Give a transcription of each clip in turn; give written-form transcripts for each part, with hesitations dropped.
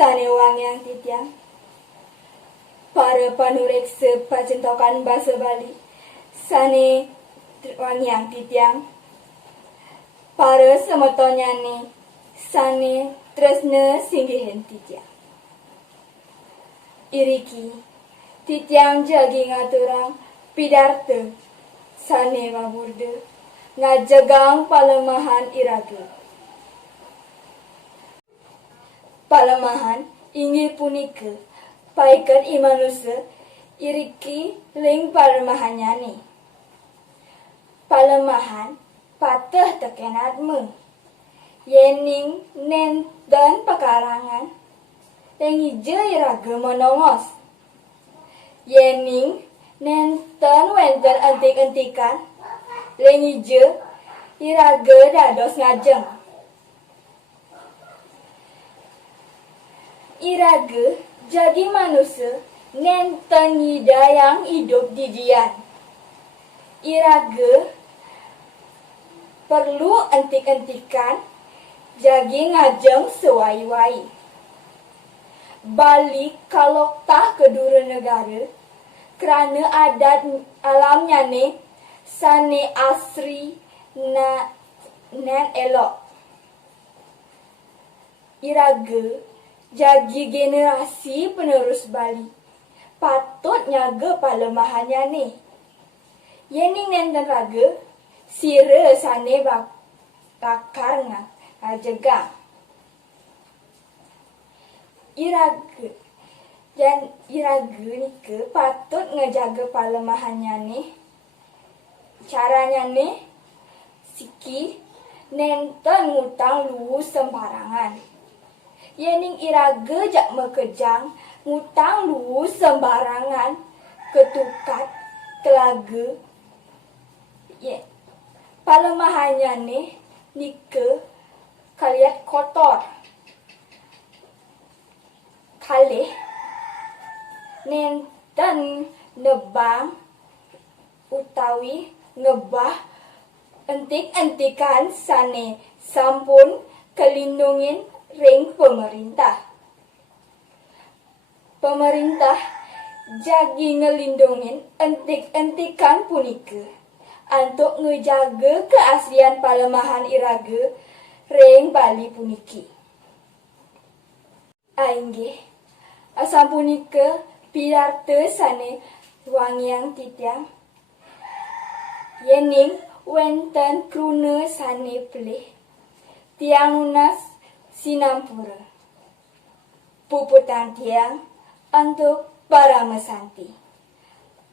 sane wangyang titiang. Para panureksa pacentokan basa Bali sane wangyang titiang. Para semetonyane sane tresna singgihen titiang. Iriki titiang jagi ngaturang pidarta sane maburda ngajagang palemahan iraga. Palemahan inggih punika paikat imanusa iriki ling palemahanyane. Palemahan patah tekenatme yening nen dan pekarangan yang hija iraga monongos yening nenten wenten entik-entikan yang hija iraga dados ngajeng. Iraga jadi manusia nenten hidayang hidup di dian. Iraga perlu entik-entikan jadi ngajeng sewai-wai. Balik kalok tah kedua negara kerana adat alamnya ne sane asri na nen elok. Iraga jadi generasi penerus Bali patut nyaga palemahannya ne. Yening nenten raga sira sane bakar ngajagang. Iraga nika patut ngejaga palemahannya ne. Caranya ne siki nenten ngutang luwu sembarangan. Yening iraga jak mekejang ngutang luwu sembarangan ketukat telaga. Palemahannya ne nika kaliat kotor. Kalih nenten nebang utawi ngebah entik-entikan sane sampun kelindungin ring pemerintah. Pemerintah jadi ngelindungin entik-entikan punika untuk ngejaga keaslian palemahan iraga ring Bali puniki. Ainggih asam punika pidarta sane wangyang titiang yening wenten kruna sane pelih tiang lunas sinampura puputan tiang untuk para mesanti.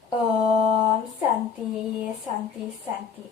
Om Santi Santi Santi.